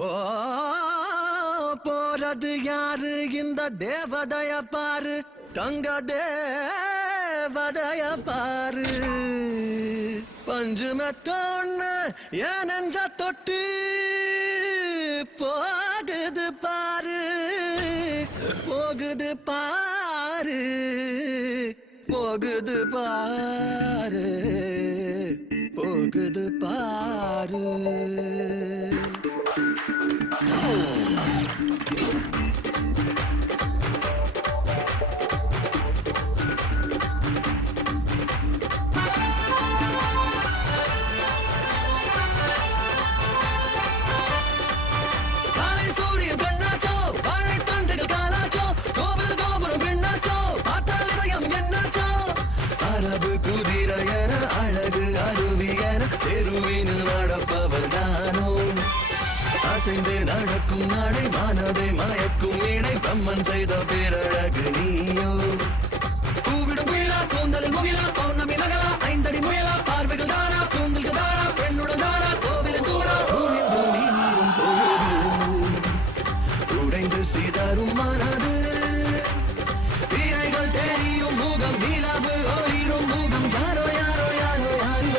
ஓ போறது யாரு இந்த தேவதைய பாரு, தங்க தேவதைய பாரு. பஞ்சு மெத்தொன்னு என் நெஞ்ச தொட்டு போகுது பாரு, போகுது பாரு, போகுது பாரு, போகுது பாரு. அசைந்து நடக்கும் நாடை மானதை மயக்கும் வீணை பிரம்மன் செய்த பேரழகு நீயோ. பூவிடும் குயிலா கூந்தலில் முகிலா பௌர்ணமி நகலா ஐந்தடி முயலா பார்வைகள் தானா கூந்தல்கள் தானா பெண்ணுடன் தானா கோவிலின் தூணா பூமின் பூமி நீரும் பொழுது உடைந்து சீதாரும் மனது வீரைகள் தெரியும் முகம் நீலாவு ஒளிரும் முகம் யாரோ யாரோ யாரோ யாரோ.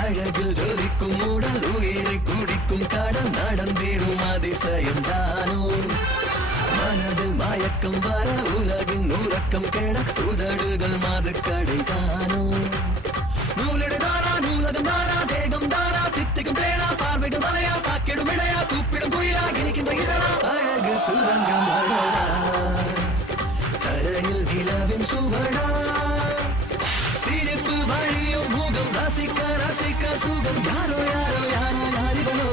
அழகில் ஜொலிக்கும் உடல் உயிரை குடிக்கும் கடல் நடந்திடும் அதிசயம் தானோ. மனதில் மயக்கம் வர உலகின் உறக்கம் கெட உதடுகள் மாதுக்கடை தானோ. நூலிடுதாரா நூலகம் தாரா தேகம் தாரா தித்திக்கும் தேனா பார்வைகள் வலையா பாக்கிடும் இடையா கூப்பிடும் குயிலா இனிக்கின்ற இதழா அழகு சுரங்கம் அழகா கரையில் நிலவின் சுவடா சிரிப்பு வழியும் முகம் ரசிக்க ரசிக்க சுகம் யாரோ யாரோ யாரோ யாரிகளோ.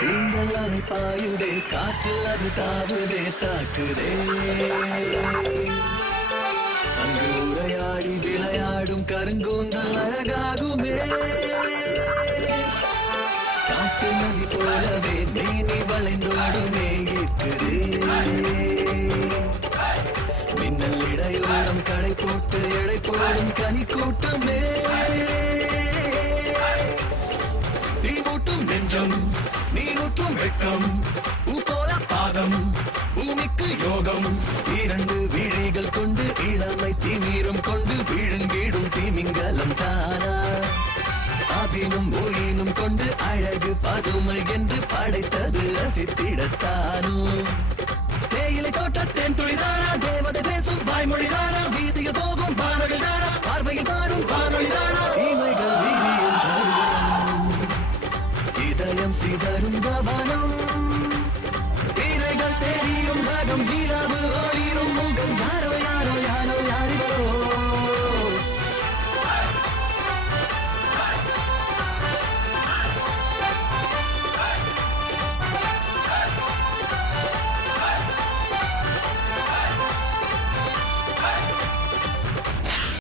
கூந்தல் அலை பாயுதே காற்றில் அது தாவுதே தாக்குதே. அங்கு உரையாடி விளையாடும் கருங்கூந்தல் அழகாகுமே. காட்டு நதி போலவே நீ வளைந்தோடுமே இருக்குதே. மின்னல் இடையோரம் கடை போட்டு எடை போடும் கனி கூட்டமே. நீ மூட்டும் நெஞ்சம் நீரூற்றும் வெட்கம் பூப்போல பாதம் பூமிக்கு யோகம். இரண்டு விழிகள் கொண்டு இளமை தீமீரும் கொண்டு விழுங்கிடும் தீமிங்கலம் தானா. அபினும் ஒயினும் கொண்டு அழகு பதுமை என்று படைத்தது ரசித்திடத்தானோ. தேயிலை தோட்ட தென் துளிதானா தேவதை பேசும் வாய்மொழிதானா